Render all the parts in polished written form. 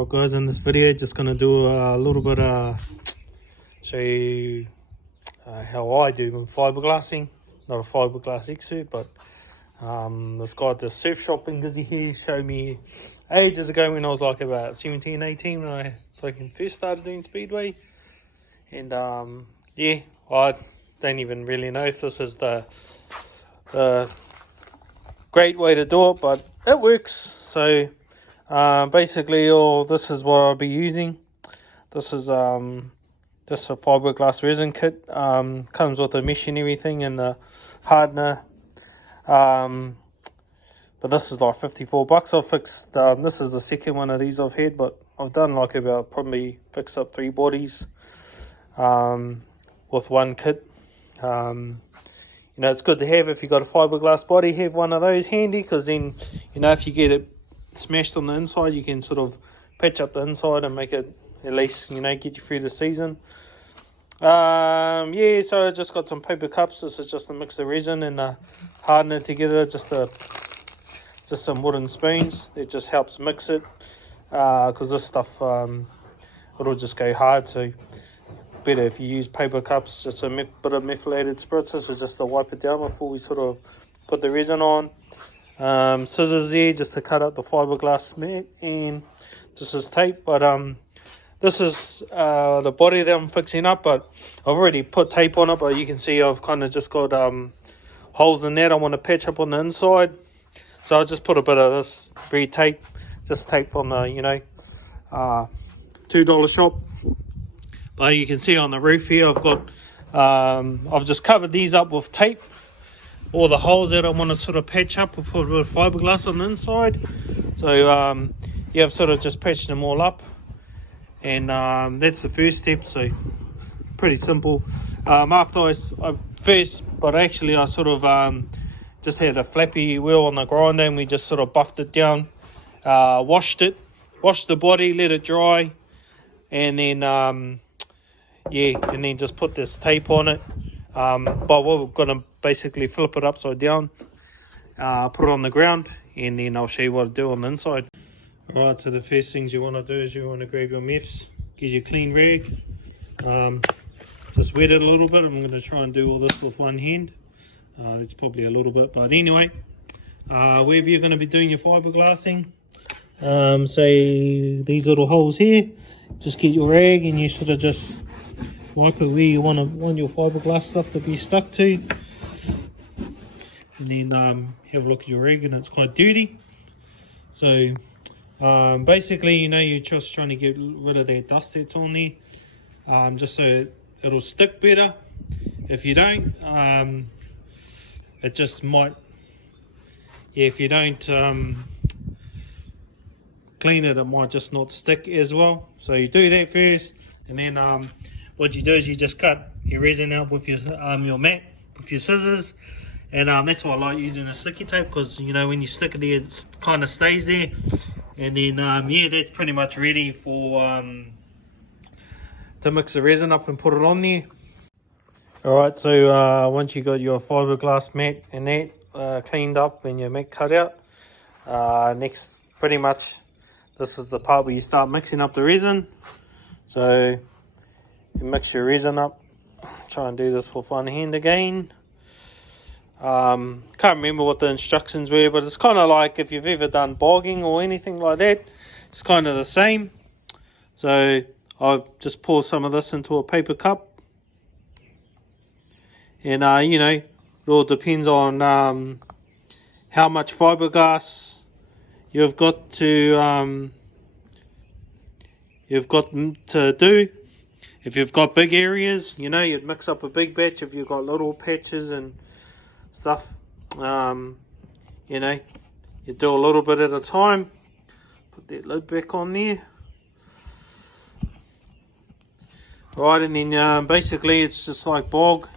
Alright guys, in this video just going to do a little bit show you how I do with fiberglassing. Not a fiberglass expert, but this guy at the surf shop in Gizzy here showed me ages ago when I was like about 17, 18 when I fucking first started doing speedway. And yeah, I don't even really know if this is the great way to do it, but it works. So basically this is what I'll be using. This is just a fiberglass resin kit. Comes with a mesh and everything and the hardener. But this is like 54 bucks. I've fixed this is the second one of these I've had, but I've done like about probably fixed up 3 bodies with one kit. You know, it's good to have if you've got a fiberglass body, have one of those handy, because then, you know, if you get it smashed on the inside, you can sort of patch up the inside and make it at least, you know, get you through the season. Yeah, so I just got some paper cups. This is just a mix of resin and hardener together, just some wooden spoons. It just helps mix it, because this stuff it'll just go hard, so better if you use paper cups. Just a bit of methylated spritz. This is just to wipe it down before we sort of put the resin on. Scissors there just to cut up the fiberglass mat, and this is tape. But this is the body that I'm fixing up, but I've already put tape on it, but you can see I've kind of just got holes in that I want to patch up on the inside. So I'll just put a bit of this red tape, just tape from the, you know, $2 shop. But you can see on the roof here, I've got, I've just covered these up with tape. All the holes that I want to sort of patch up, I'll put a bit of fiberglass on the inside. So yeah, I've sort of just patched them all up. And that's the first step, so pretty simple. After I sort of just had a flappy wheel on the grinder, and we just sort of buffed it down, washed the body, let it dry, and then yeah, and then just put this tape on it. But we're gonna basically flip it upside down, put it on the ground, and then I'll show you what to do on the inside. Alright, so the first things you want to do is you want to grab your meths, get your clean rag, just wet it a little bit. I'm going to try and do all this with one hand. It's probably a little bit, but anyway, wherever you're going to be doing your fiberglassing, say these little holes here, just get your rag and you sort of just wipe it where you want your fiberglass stuff to be stuck to, and then have a look at your rag, and it's quite dirty. So basically, you know, you're just trying to get rid of that dust that's on there, just so it'll stick better. If you don't, it just might, yeah, if you don't clean it, it might just not stick as well. So you do that first, and then what you do is you just cut your resin out with your mat with your scissors. And that's why I like using a sticky tape, because, you know, when you stick it there, it kind of stays there. And then yeah, that's pretty much ready for to mix the resin up and put it on there. Alright, so once you got your fiberglass mat and that cleaned up and your mat cut out, next, pretty much this is the part where you start mixing up the resin. So you mix your resin up. Try and do this with one hand again. Can't remember what the instructions were, but it's kind of like if you've ever done bogging or anything like that, it's kind of the same. So I'll just pour some of this into a paper cup, and you know, it all depends on how much fiberglass you've got to do. If you've got big areas, you know, you'd mix up a big batch. If you've got little patches and stuff, you know, you do a little bit at a time. Put that lid back on there. Right, and then basically it's just like bog.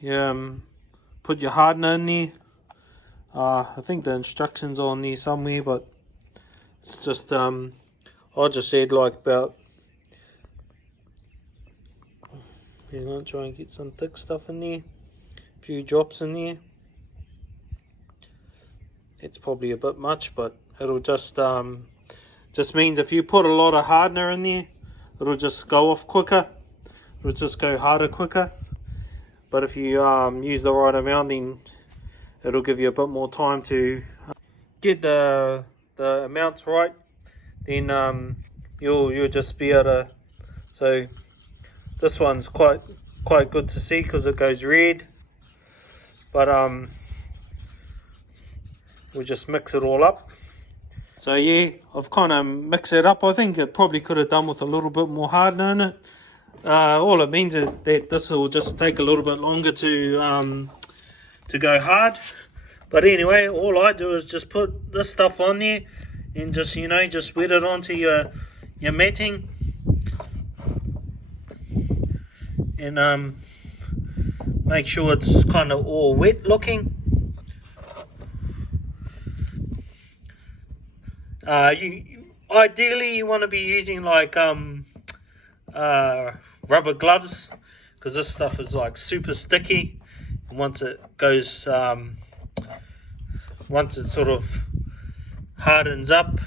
You put your hardener in there. I think the instructions are on there somewhere, but it's just I just add like about, hang on, try and get some thick stuff in there. Few drops in there. It's probably a bit much, but it'll just Just means if you put a lot of hardener in there, it'll just go off quicker. It'll just go harder quicker. But if you use the right amount, then it'll give you a bit more time to get the amounts right. Then you'll just be able to. So this one's quite good to see because it goes red. But we'll just mix it all up. So yeah, I've kind of mixed it up. I think it probably could have done with a little bit more hardener in it. All it means is that this will just take a little bit longer to go hard. But anyway, all I do is just put this stuff on there and just, you know, just wet it onto your matting. And make sure it's kind of all wet looking. Ideally you want to be using like rubber gloves, because this stuff is like super sticky, and once it goes once it sort of hardens up,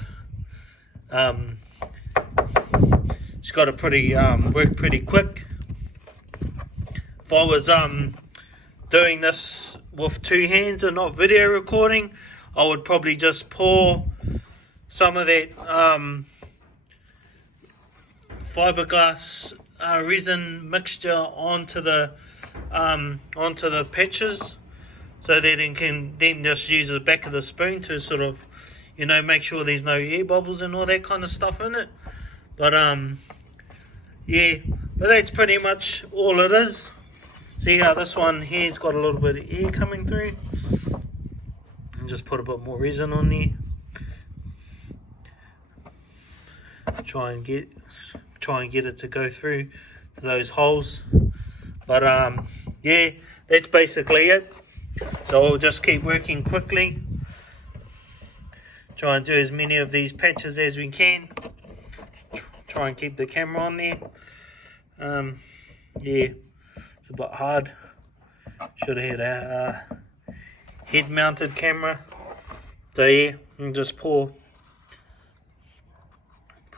it's got to work pretty quick. If I was doing this with two hands and not video recording, I would probably just pour some of that fiberglass resin mixture onto the patches, so that it can then just use the back of the spoon to sort of, you know, make sure there's no air bubbles and all that kind of stuff in it. But yeah, but that's pretty much all it is. See how this one here's got a little bit of air coming through, and just put a bit more resin on there. Try and get it to go through those holes. But yeah, that's basically it. So I'll just keep working quickly, try and do as many of these patches as we can, try and keep the camera on there. Yeah, it's a bit hard. Should have had a head mounted camera. So yeah, and just pour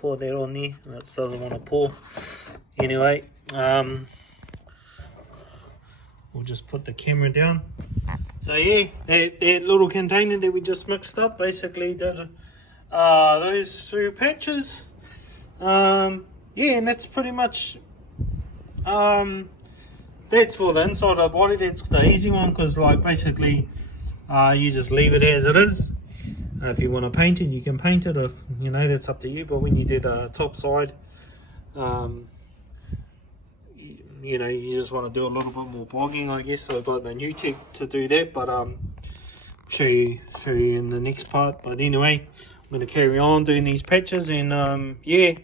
that on there. That doesn't want to pour anyway. We'll just put the camera down. So yeah, that little container that we just mixed up basically did those 3 patches. Yeah, and that's pretty much that's for the inside of the body. That's the easy one, because like basically you just leave it as it is. If you want to paint it, you can paint it. If you know, that's up to you. But when you do the top side, you know, you just want to do a little bit more blogging, I guess. So I've got the new tech to do that, but show you in the next part. But anyway, I'm going to carry on doing these patches. And yeah,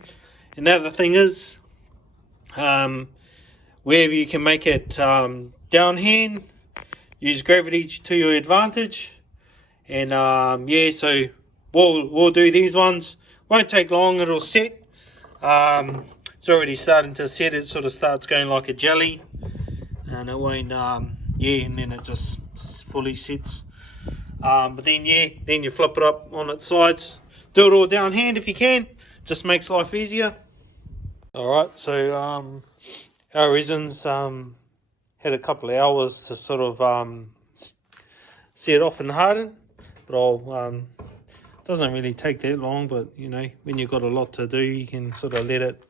another thing is, wherever you can make it downhand, use gravity to your advantage. And yeah, so we'll do these ones. Won't take long, it'll set. It's already starting to set. It sort of starts going like a jelly, and it won't yeah, and then it just fully sets. But then yeah, then you flip it up on its sides. Do it all down hand if you can, just makes life easier. Alright, so our resins had a couple of hours to sort of set off and harden, but I'll doesn't really take that long. But you know, when you've got a lot to do, you can sort of let it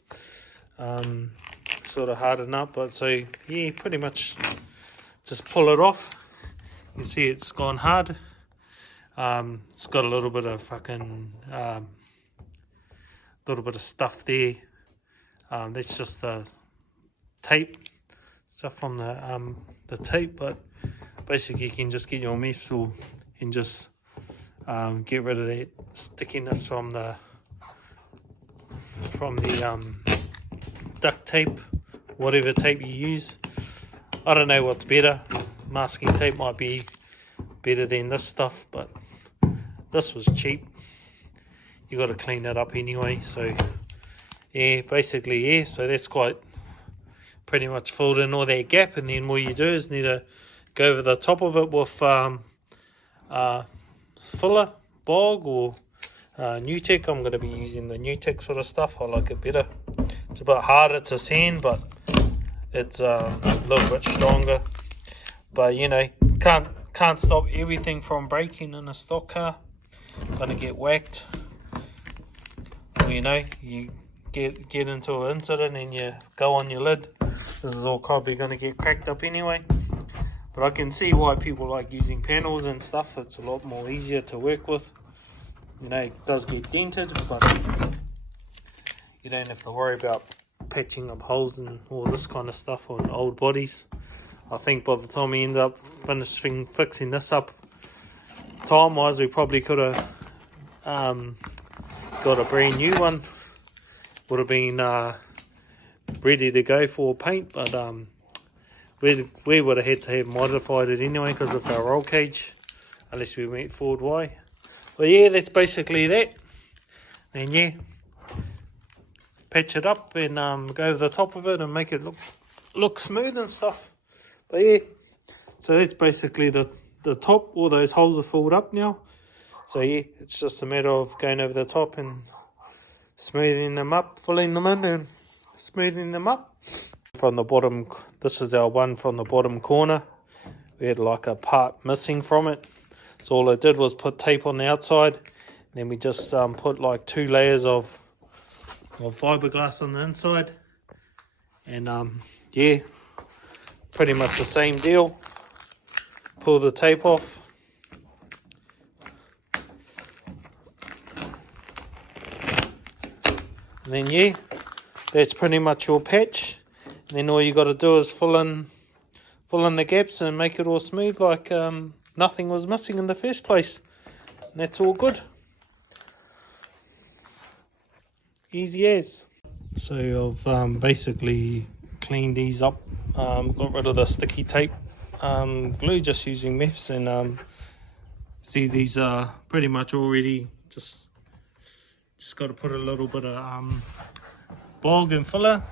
sort of harden up. But so yeah, pretty much just pull it off. You see it's gone hard. It's got a little bit of fucking little bit of stuff there. That's just the tape stuff from the tape. But basically you can just get your mesh tool and just get rid of that stickiness from the duct tape, whatever tape you use. I don't know what's better. Masking tape might be better than this stuff, but this was cheap. You got to clean that up anyway. So yeah, basically yeah, so that's quite pretty much filled in all that gap. And then what you do is need to go over the top of it with filler, bog, or New Tech. I'm going to be using the New Tech sort of stuff. I like it better. It's a bit harder to sand, but it's a little bit stronger. But you know, can't stop everything from breaking in a stock car. Gonna get whacked. Well, you know, you get into an incident and you go on your lid. This is all probably gonna get cracked up anyway. But I can see why people like using panels and stuff. It's a lot more easier to work with. You know, it does get dented, but you don't have to worry about patching up holes and all this kind of stuff on old bodies. I think by the time we end up fixing this up, time wise, we probably could have got a brand new one. Would have been ready to go for paint, but we would have had to have modified it anyway because of our roll cage, unless we went Ford Y. But yeah, that's basically that. And yeah, patch it up and go over the top of it and make it look smooth and stuff. But yeah, so that's basically the top. All those holes are filled up now. So yeah, it's just a matter of going over the top and smoothing them up, filling them in and smoothing them up. From the bottom, this is our one from the bottom corner. We had like a part missing from it. So all I did was put tape on the outside. And then we just put like 2 layers of fiberglass on the inside. And yeah, pretty much the same deal. Pull the tape off. And then yeah, that's pretty much your patch. And then all you got to do is fill in the gaps and make it all smooth, like nothing was missing in the first place. And that's all good. Easy as. So I've basically cleaned these up, got rid of the sticky tape, glue, just using meths, and see, these are pretty much already just got to put a little bit of bog and filler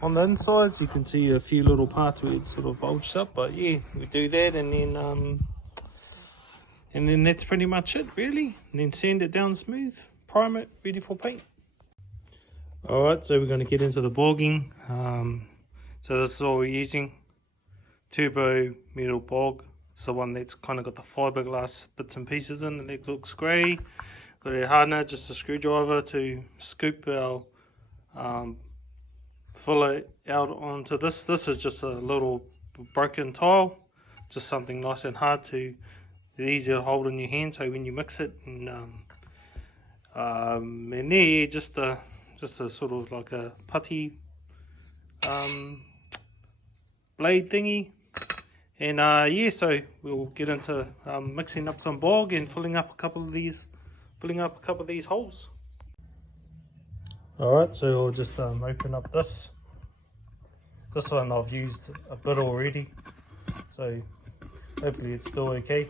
on the insides. You can see a few little parts where it's sort of bulged up, but yeah, we do that, and then that's pretty much it really. And then sand it down smooth, prime it, ready for paint. Alright, so we're going to get into the bogging. So this is all we're using. Turbo metal bog. It's the one that's kind of got the fiberglass bits and pieces in. The leg looks grey. Got a hardener, just a screwdriver to scoop our filler out onto this. This is just a little broken tile. Just something nice and hard to, easy to hold in your hand, so when you mix it, and there, just a sort of like a putty blade thingy. And yeah, so we'll get into mixing up some bog and filling up a couple of these holes. Alright, so we'll just open up this one. I've used a bit already, so hopefully it's still okay.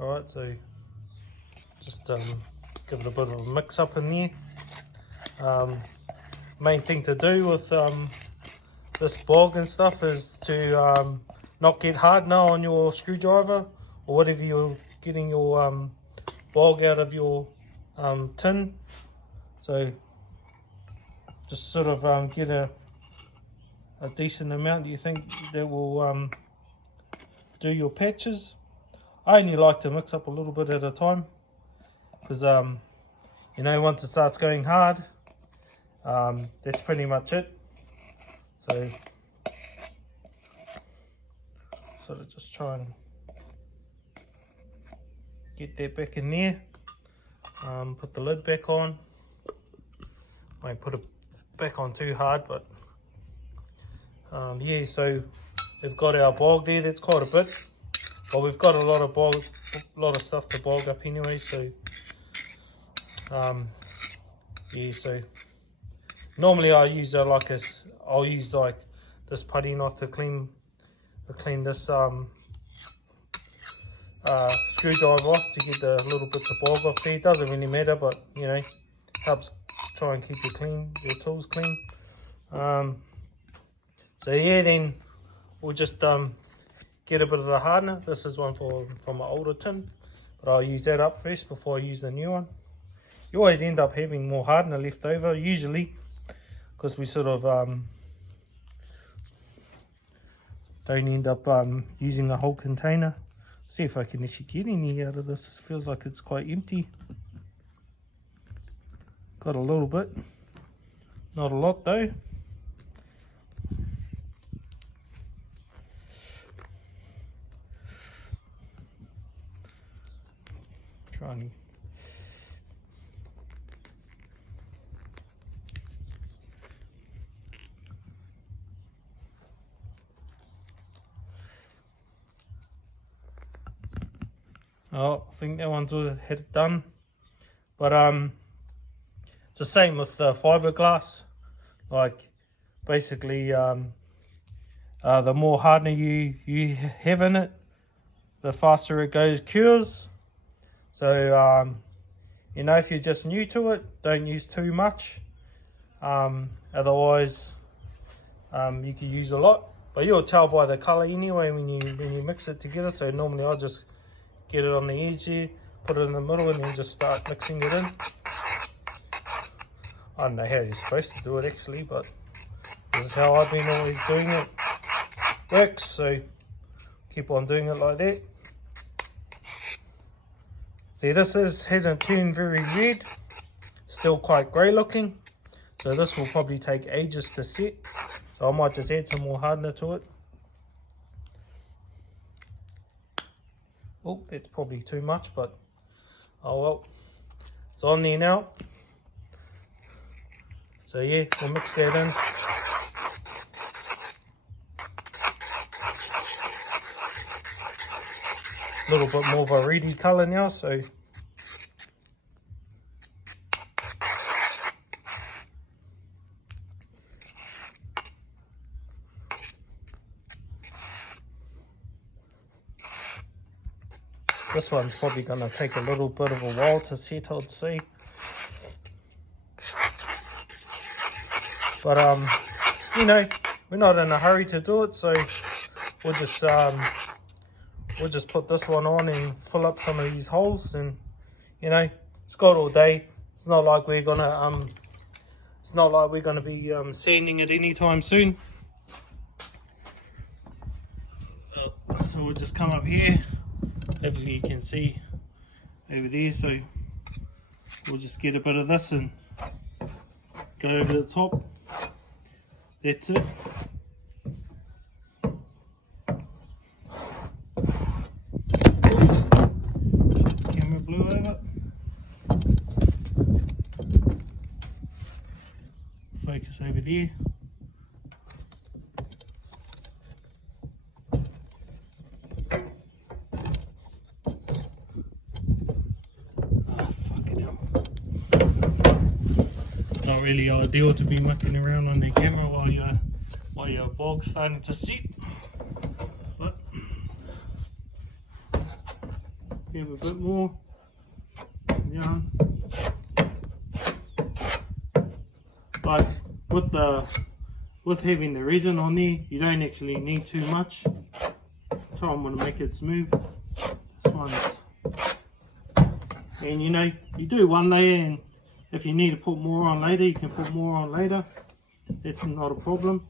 Alright, so just give it a bit of a mix up in there. Main thing to do with this bog and stuff is to not get hard now on your screwdriver or whatever you're getting your bog out of your tin. So just sort of get a decent amount you think that will do your patches. I only like to mix up a little bit at a time, because you know, once it starts going hard, that's pretty much it. So sort of just try and get that back in there. Put the lid back on. Won't put it back on too hard, but yeah, so we've got our bog there. That's quite a bit, but we've got a lot of stuff to bog up anyway. So yeah, so normally I use I'll use like this putty knife to clean this screwdriver off, to get the little bits of bog off there. It doesn't really matter, but you know, helps try and keep your tools clean. So yeah, then we'll just get a bit of the hardener. This is one from an older tin, but I'll use that up first before I use the new one. You always end up having more hardener left over usually, because we sort of don't end up using the whole container. See if I can actually get any out of this. It feels like it's quite empty. Got a little bit, not a lot though. Trying. Oh, I think that one's had it done, but it's the same with the fiberglass. Like basically, the more hardener you have in it, the faster it cures. So you know, if you're just new to it, don't use too much. Otherwise, you could use a lot. But you'll tell by the color anyway when you mix it together. So normally I'll just get it on the edge here, put it in the middle, and then just start mixing it in. I don't know how you're supposed to do it actually, but this is how I've been always doing it. Works, so keep on doing it like that. See, this hasn't turned very red, still quite grey looking, so this will probably take ages to set. So I might just add some more hardener to it. Oh, that's probably too much, but oh well, it's on there now. So yeah, we'll mix that in. A little bit more of a reddy colour now, so this one's probably going to take a little bit of a while to set, I'd say. But you know, we're not in a hurry to do it, so we'll just put this one on and fill up some of these holes, and you know, it's got all day. It's not like we're gonna be sanding it anytime soon. So we'll just come up here. Hopefully you can see over there. So we'll just get a bit of this and go over the top. That's it. Camera blew over. Focus over there. Not really ideal to be mucking around on the camera while your bog's starting to set, but give a bit more yarn. But with having the resin on there, you don't actually need too much. So I'm going to make it smooth. This one's, and you know, you do one layer, and if you need to put more on later, you can put more on later. That's not a problem.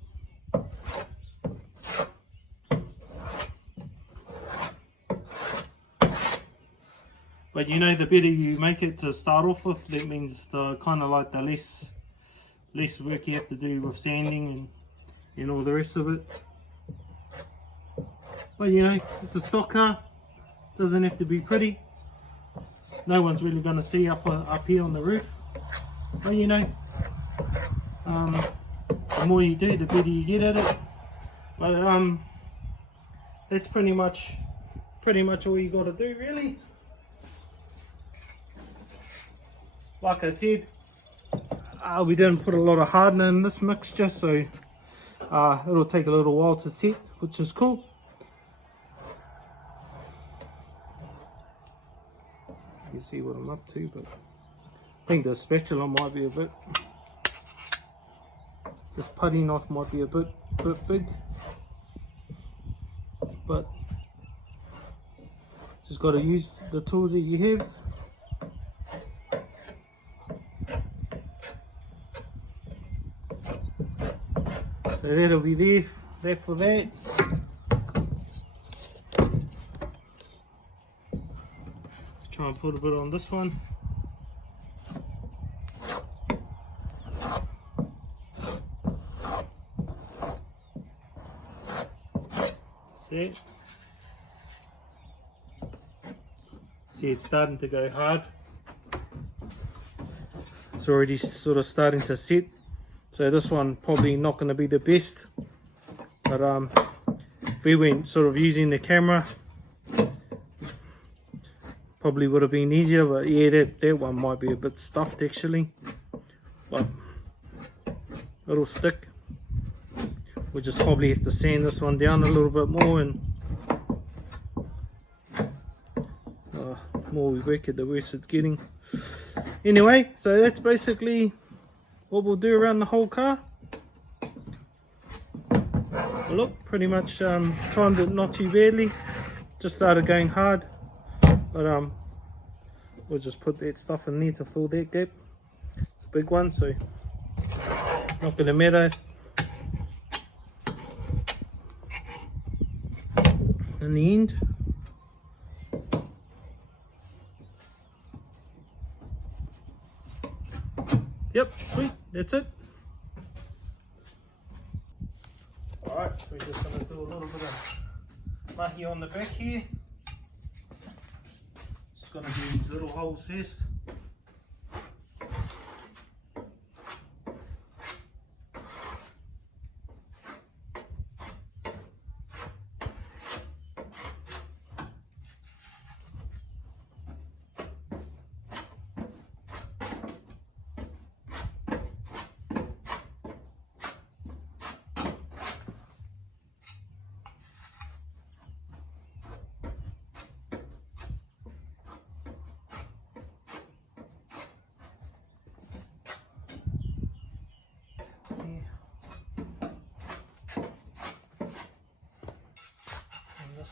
But you know, the better you make it to start off with, that means the kind of like the less work you have to do with sanding and all the rest of it. But you know, it's a stock car. Doesn't have to be pretty. No one's really going to see up here on the roof. But you know, the more you do, the better you get at it. But that's pretty much all you got to do, really. Like I said, we didn't put a lot of hardener in this mixture, so it'll take a little while to set, which is cool. You see what I'm up to, but I think the spatula might be a bit, this putty knife might be a bit big, but Just got to use the tools that you have. So that'll be there for that. Try and put a bit on this one. See it's starting to go hard. It's already sort of starting to set. So this one probably not going to be the best, but if we went sort of using the camera, probably would have been easier. But yeah, that one might be a bit stuffed actually, but it'll stick. We'll just probably have to sand this one down a little bit more, and the more we work it, the worse it's getting. Anyway, so that's basically what we'll do around the whole car. Well, look, pretty much timed it not too badly. Just started going hard, but we'll just put that stuff in there to fill that gap. It's a big one, so not going to matter in the end. Yep, sweet, that's it. Alright, we're just going to do a little bit of mahi on the back here. Just going to do these little holes first.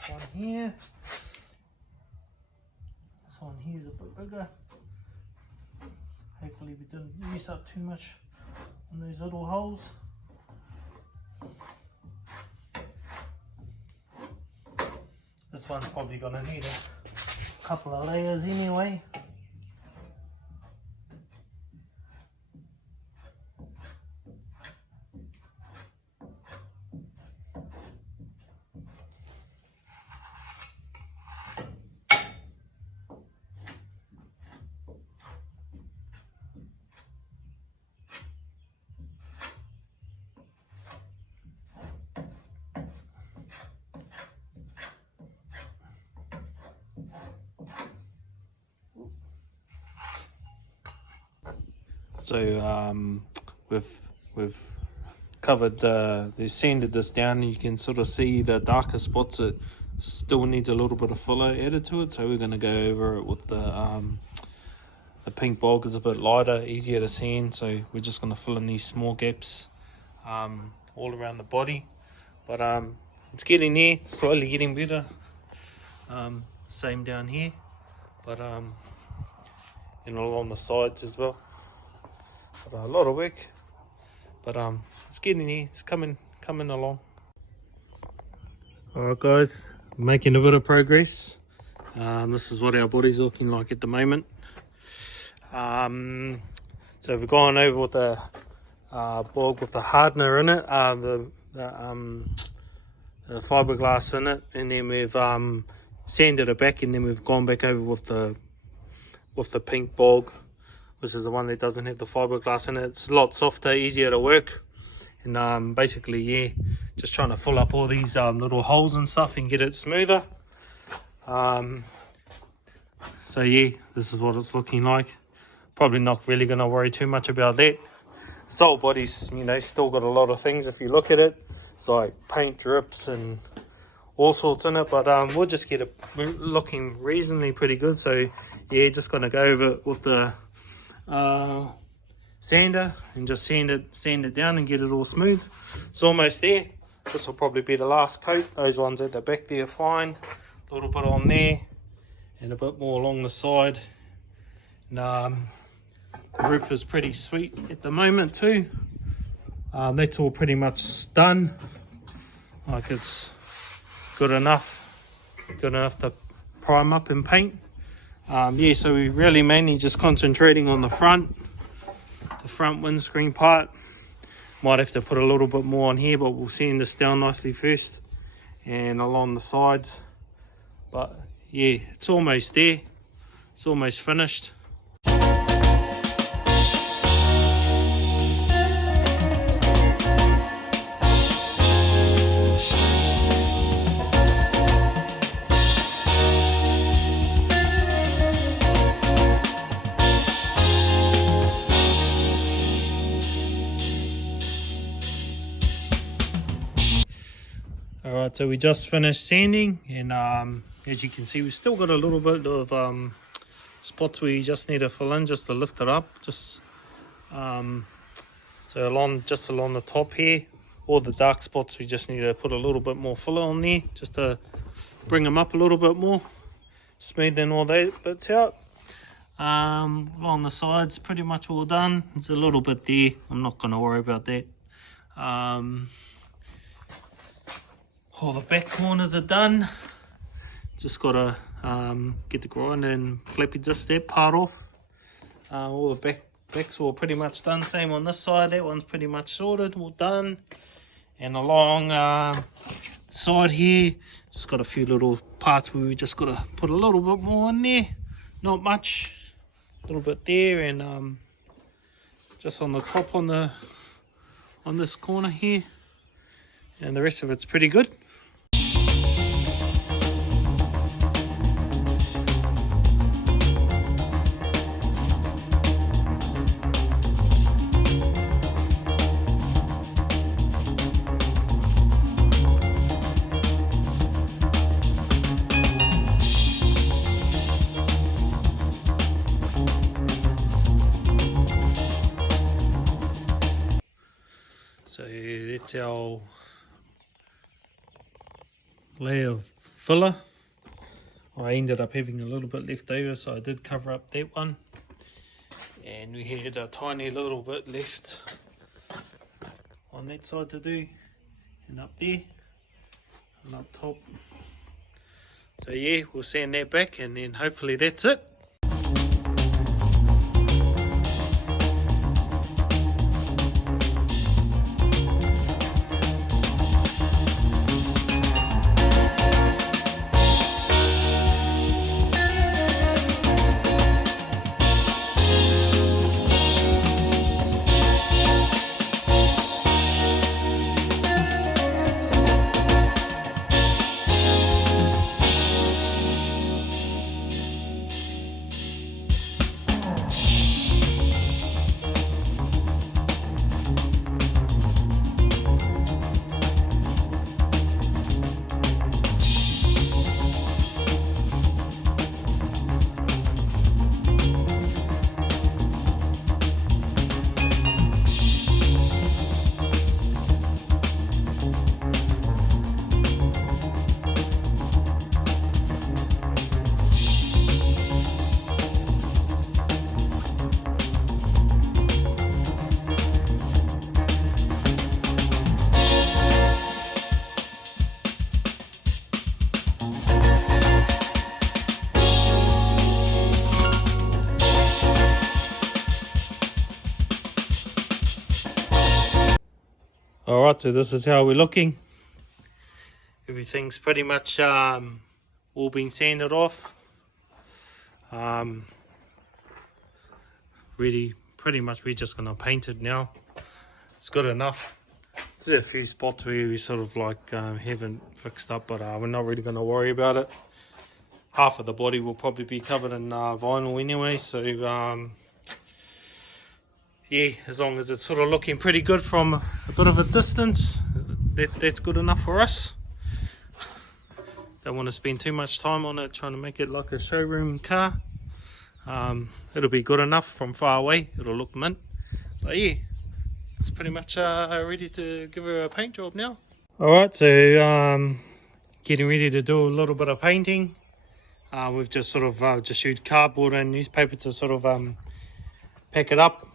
One here. This one here is a bit bigger. Hopefully we didn't use up too much on those little holes. This one's probably going to need a couple of layers anyway. So we've covered they sanded this down, and you can sort of see the darker spots. It still needs a little bit of filler added to it, so we're going to go over it with the pink bog. Is a bit lighter, easier to sand, so we're just going to fill in these small gaps all around the body. But it's getting there, slowly getting better. Same down here, but and along the sides as well. But a lot of work, but it's getting there, it's coming along. Alright guys, making a bit of progress. This is what our body's looking like at the moment. So we've gone over with a bog with the hardener in it, the fiberglass in it, and then we've sanded it back, and then we've gone back over with the pink bog. This is the one that doesn't have the fiberglass in it. It's a lot softer, easier to work, and basically, yeah, just trying to fill up all these little holes and stuff and get it smoother. So yeah, this is what it's looking like. Probably not really going to worry too much about that. This old body's, you know, still got a lot of things if you look at it. It's like paint drips and all sorts in it, but we'll just get it looking reasonably pretty good. So yeah, just going to go over it with the sander and just sand it down and get it all smooth. It's almost there. This will probably be the last coat. Those ones at the back there are fine. A little bit on there, and a bit more along the side. And the roof is pretty sweet at the moment too. That's all pretty much done. Like, it's good enough to prime up and paint. Yeah, so we really mainly just concentrating on the front windscreen part. Might have to put a little bit more on here, but we'll sand this down nicely first, and along the sides. But yeah, it's almost there, it's almost finished. Alright, so we just finished sanding, and as you can see, we've still got a little bit of spots where you just need to fill in just to lift it up. Just so along the top here, all the dark spots, we just need to put a little bit more filler on there just to bring them up a little bit more, smoothing all those bits out. Along the sides, pretty much all done. There's a little bit there, I'm not going to worry about that. All the back corners are done. Just got to get the grinder and flappy disc that part off. All the backs all pretty much done. Same on this side, that one's pretty much sorted, all done. And along the side here, just got a few little parts where we just got to put a little bit more in there. Not much, a little bit there, and just on the top on this corner here. And the rest of it's pretty good. So that's our layer of filler. I ended up having a little bit left over, so I did cover up that one. And we had a tiny little bit left on that side to do, and up there, and up top. So yeah, we'll sand that back, and then hopefully that's it. Alright, so this is how we're looking. Everything's pretty much all been sanded off. Really, pretty much we're just going to paint it now. It's good enough. There's a few spots where we sort of like haven't fixed up, but we're not really going to worry about it. Half of the body will probably be covered in vinyl anyway, so yeah, as long as it's sort of looking pretty good from a bit of a distance, that's good enough for us. Don't want to spend too much time on it trying to make it like a showroom car. It'll be good enough from far away, it'll look mint. But yeah, it's pretty much ready to give her a paint job now. Alright, so getting ready to do a little bit of painting. We've just sort of just used cardboard and newspaper to sort of pack it up.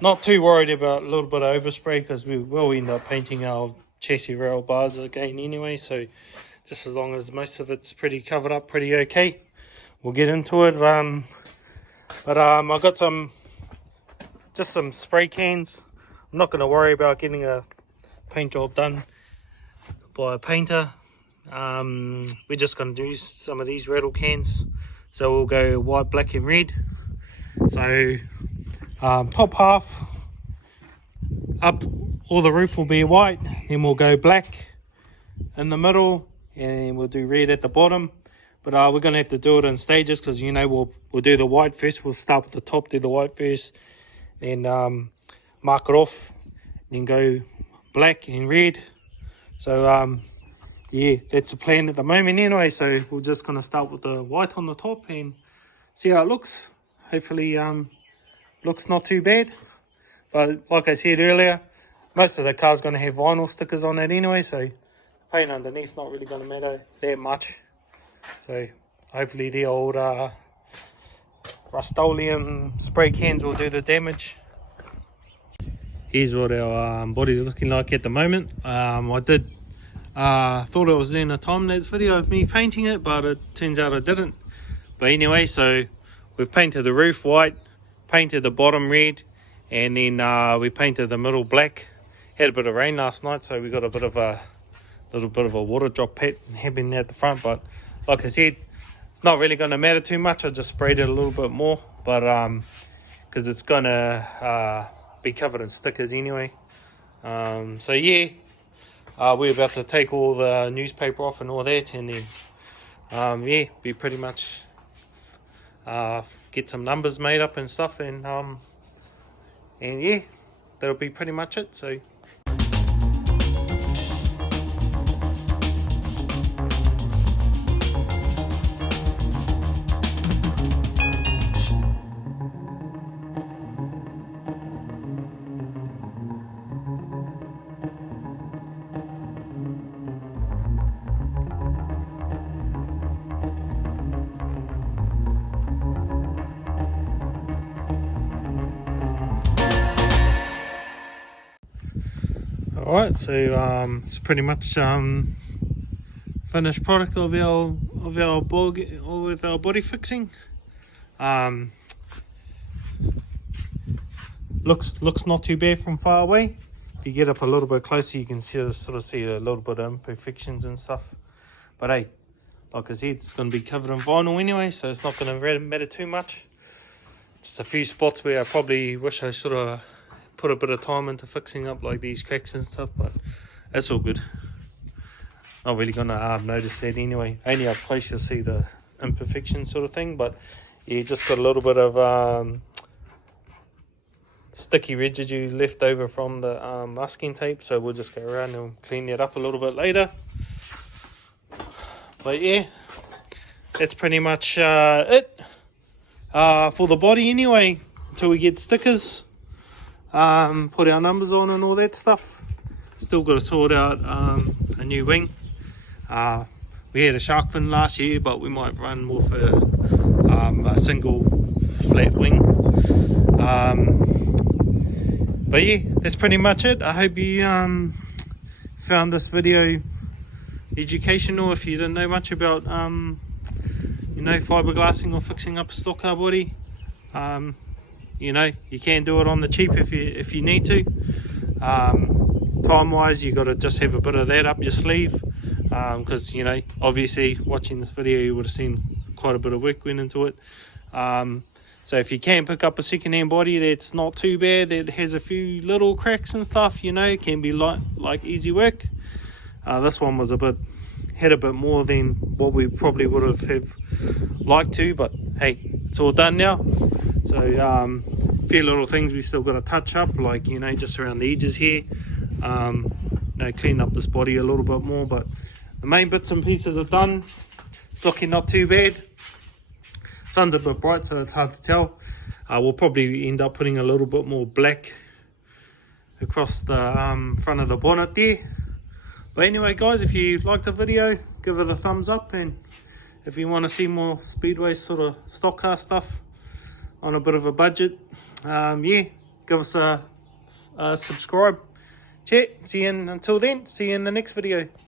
Not too worried about a little bit of overspray because we will end up painting our chassis rail bars again anyway, so just as long as most of it's pretty covered up pretty okay, we'll get into it. But I've got just some spray cans. I'm not going to worry about getting a paint job done by a painter. We're just going to do some of these rattle cans, so we'll go white, black and red. So top half up, all the roof will be white, then we'll go black in the middle, and we'll do red at the bottom. But we're going to have to do it in stages, because you know we'll do the white first. We'll start with the top, do the white first, then mark it off, then go black and red. So yeah, that's the plan at the moment anyway. So we're just going to start with the white on the top and see how it looks. Hopefully looks not too bad. But like I said earlier, most of the car's going to have vinyl stickers on it anyway, so the paint underneath's not really going to matter that much. So hopefully the old Rust-Oleum spray cans will do the damage. Here's what our body's looking like at the moment. I did thought it was in a time-lapse video of me painting it, but it turns out I didn't. But anyway, so we've painted the roof white, painted the bottom red, and then we painted the middle black. Had a bit of rain last night, so we got a bit of a little bit of a water drop pit happening at the front. But like I said, it's not really going to matter too much. I just sprayed it a little bit more, but because it's going to be covered in stickers anyway. So yeah, we're about to take all the newspaper off and all that, and then yeah, be pretty much get some numbers made up and stuff, and yeah, that'll be pretty much it. So alright, so it's pretty much finished product of our body fixing. Looks not too bad from far away. If you get up a little bit closer, you can sort of see a little bit of imperfections and stuff. But hey, like I said, it's going to be covered in vinyl anyway, so it's not going to matter too much. Just a few spots where I probably wish I should have put a bit of time into fixing up, like these cracks and stuff, but that's all good. Not really gonna notice that anyway. Only up close you'll see the imperfection sort of thing, but yeah, just got a little bit of sticky residue left over from the masking tape, so we'll just go around and clean that up a little bit later. But yeah, that's pretty much it for the body anyway, until we get stickers. Put our numbers on and all that stuff. Still got to sort out a new wing. We had a shark fin last year, but we might run more for a single flat wing. But yeah, that's pretty much it. I hope you found this video educational. If you didn't know much about you know, fiberglassing or fixing up a stock car body, you know, you can do it on the cheap if you need to. Time wise, you got to just have a bit of that up your sleeve, because you know, obviously watching this video you would have seen quite a bit of work went into it. So if you can pick up a second-hand body that's not too bad, that has a few little cracks and stuff, you know, it can be like easy work. This one was had a bit more than what we probably would have liked to, but hey, it's all done now. So a few little things we still got to touch up, like, you know, just around the edges here, you know, clean up this body a little bit more, but the main bits and pieces are done. It's looking not too bad. Sun's a bit bright, so it's hard to tell. We'll probably end up putting a little bit more black across the front of the bonnet there. But anyway guys, if you liked the video, give it a thumbs up, and if you want to see more Speedway sort of stock car stuff on a bit of a budget, yeah, give us a subscribe. Chat. See you until then. See you in the next video.